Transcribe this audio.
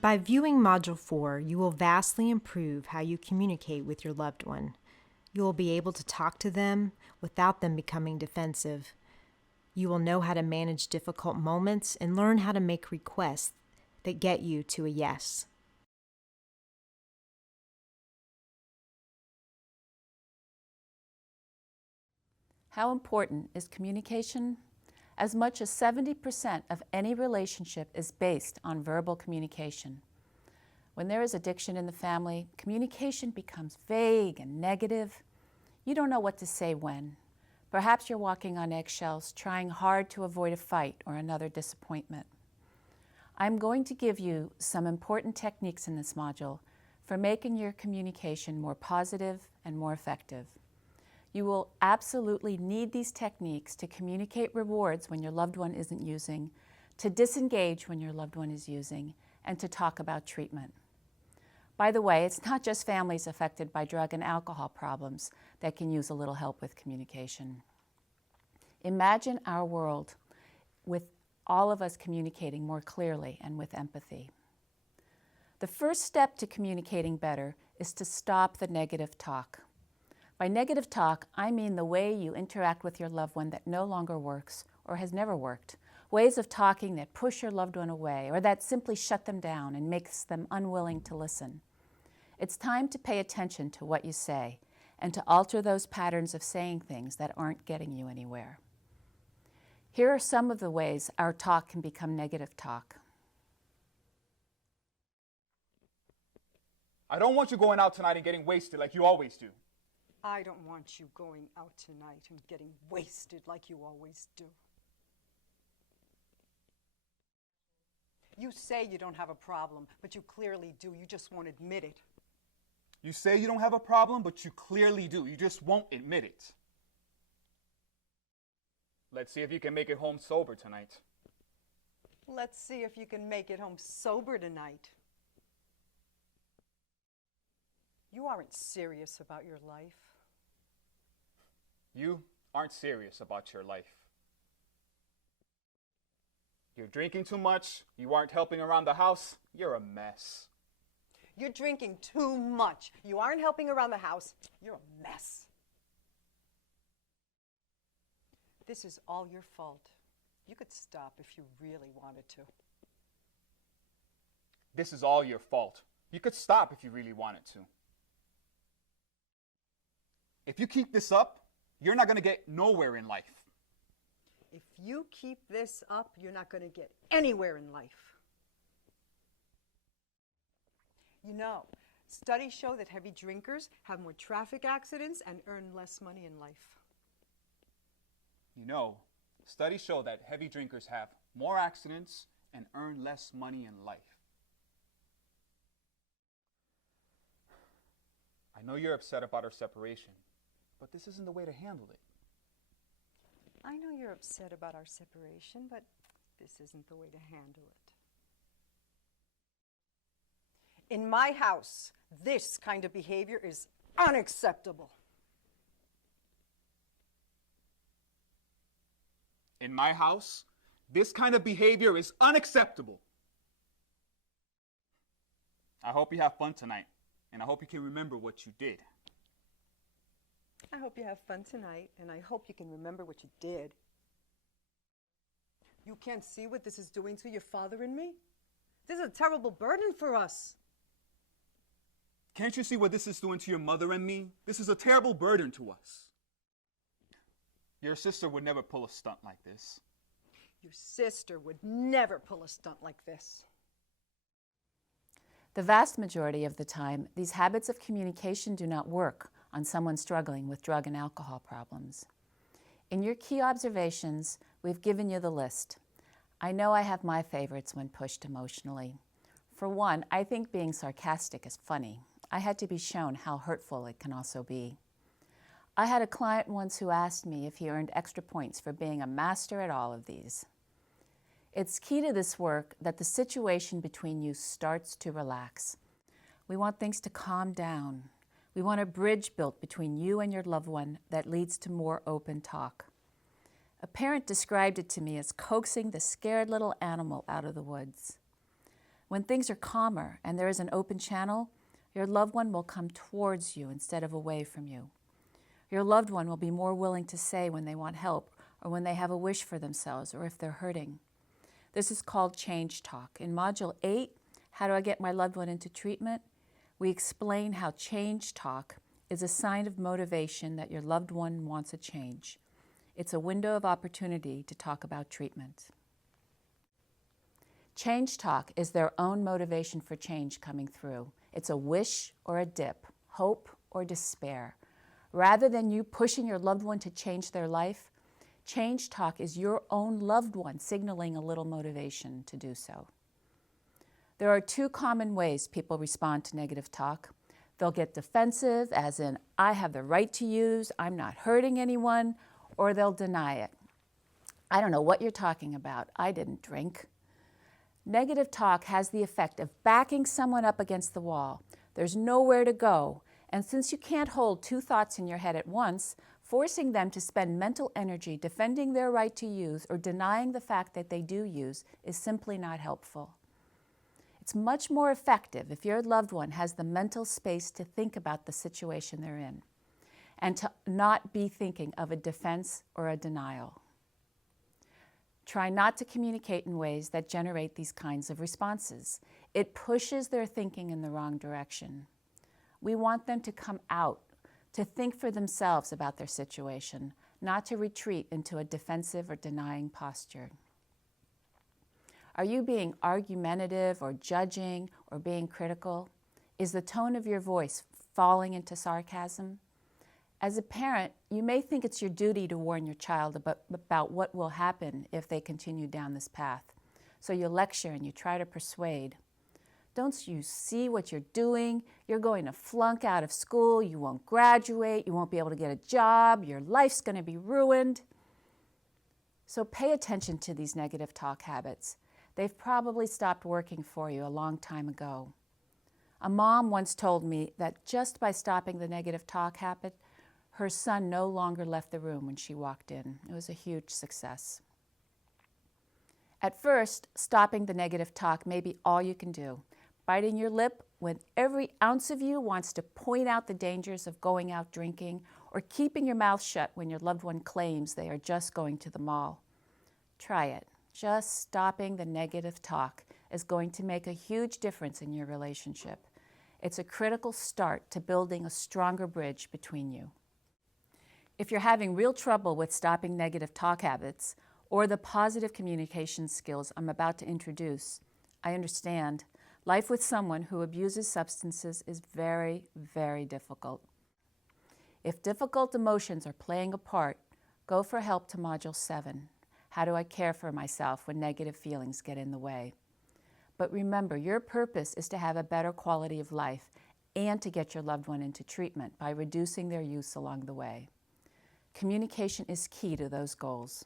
By viewing Module 4, you will vastly improve how you communicate with your loved one. You will be able to talk to them without them becoming defensive. You will know how to manage difficult moments and learn how to make requests that get you to a yes. How important is communication? As much as 70% of any relationship is based on verbal communication. When there is addiction in the family, communication becomes vague and negative. You don't know what to say when. Perhaps you're walking on eggshells, trying hard to avoid a fight or another disappointment. I'm going to give you some important techniques in this module for making your communication more positive and more effective. You will absolutely need these techniques to communicate rewards when your loved one isn't using, to disengage when your loved one is using, and to talk about treatment. By the way, it's not just families affected by drug and alcohol problems that can use a little help with communication. Imagine our world with all of us communicating more clearly and with empathy. The first step to communicating better is to stop the negative talk. By negative talk, I mean the way you interact with your loved one that no longer works or has never worked. Ways of talking that push your loved one away or that simply shut them down and makes them unwilling to listen. It's time to pay attention to what you say and to alter those patterns of saying things that aren't getting you anywhere. Here are some of the ways our talk can become negative talk. I don't want you going out tonight and getting wasted like you always do. I don't want you going out tonight and getting wasted like you always do. You say you don't have a problem, but you clearly do. You just won't admit it. You say you don't have a problem, but you clearly do. You just won't admit it. Let's see if you can make it home sober tonight. Let's see if you can make it home sober tonight. You aren't serious about your life. You aren't serious about your life. You're drinking too much. You aren't helping around the house. You're a mess. You're drinking too much. You aren't helping around the house. You're a mess. This is all your fault. You could stop if you really wanted to. This is all your fault. You could stop if you really wanted to. If you keep this up, you're not going to get nowhere in life. If you keep this up, you're not going to get anywhere in life. You know, studies show that heavy drinkers have more traffic accidents and earn less money in life. You know, studies show that heavy drinkers have more accidents and earn less money in life. I know you're upset about our separation, but this isn't the way to handle it. I know you're upset about our separation, but this isn't the way to handle it. In my house, this kind of behavior is unacceptable. In my house, this kind of behavior is unacceptable. I hope you have fun tonight, and I hope you can remember what you did. I hope you have fun tonight, and I hope you can remember what you did. You can't see what this is doing to your father and me? This is a terrible burden for us. Can't you see what this is doing to your mother and me? This is a terrible burden to us. Your sister would never pull a stunt like this. Your sister would never pull a stunt like this. The vast majority of the time, these habits of communication do not work on someone struggling with drug and alcohol problems. In your key observations, we've given you the list. I know I have my favorites when pushed emotionally. For one, I think being sarcastic is funny. I had to be shown how hurtful it can also be. I had a client once who asked me if he earned extra points for being a master at all of these. It's key to this work that the situation between you starts to relax. We want things to calm down. We want a bridge built between you and your loved one that leads to more open talk. A parent described it to me as coaxing the scared little animal out of the woods. When things are calmer and there is an open channel, your loved one will come towards you instead of away from you. Your loved one will be more willing to say when they want help or when they have a wish for themselves or if they're hurting. This is called change talk. In Module 8, How Do I Get My Loved One into Treatment?, we explain how change talk is a sign of motivation that your loved one wants a change. It's a window of opportunity to talk about treatment. Change talk is their own motivation for change coming through. It's a wish or a dip, hope or despair. Rather than you pushing your loved one to change their life, change talk is your own loved one signaling a little motivation to do so. There are two common ways people respond to negative talk. They'll get defensive, as in, I have the right to use, I'm not hurting anyone, or they'll deny it. I don't know what you're talking about, I didn't drink. Negative talk has the effect of backing someone up against the wall. There's nowhere to go, and since you can't hold two thoughts in your head at once, forcing them to spend mental energy defending their right to use or denying the fact that they do use is simply not helpful. It's much more effective if your loved one has the mental space to think about the situation they're in and to not be thinking of a defense or a denial. Try not to communicate in ways that generate these kinds of responses. It pushes their thinking in the wrong direction. We want them to come out, to think for themselves about their situation, not to retreat into a defensive or denying posture. Are you being argumentative or judging or being critical? Is the tone of your voice falling into sarcasm? As a parent, you may think it's your duty to warn your child about what will happen if they continue down this path. So you lecture and you try to persuade. Don't you see what you're doing? You're going to flunk out of school, you won't graduate, you won't be able to get a job, your life's going to be ruined. So pay attention to these negative talk habits. They've probably stopped working for you a long time ago. A mom once told me that just by stopping the negative talk habit, her son no longer left the room when she walked in. It was a huge success. At first, stopping the negative talk may be all you can do. Biting your lip when every ounce of you wants to point out the dangers of going out drinking, or keeping your mouth shut when your loved one claims they are just going to the mall. Try it. Just stopping the negative talk is going to make a huge difference in your relationship. It's a critical start to building a stronger bridge between you. If you're having real trouble with stopping negative talk habits or the positive communication skills I'm about to introduce, I understand. Life with someone who abuses substances is very, very difficult. If difficult emotions are playing a part, go for help to Module 7. How do I care for myself when negative feelings get in the way? But remember, your purpose is to have a better quality of life and to get your loved one into treatment by reducing their use along the way. Communication is key to those goals.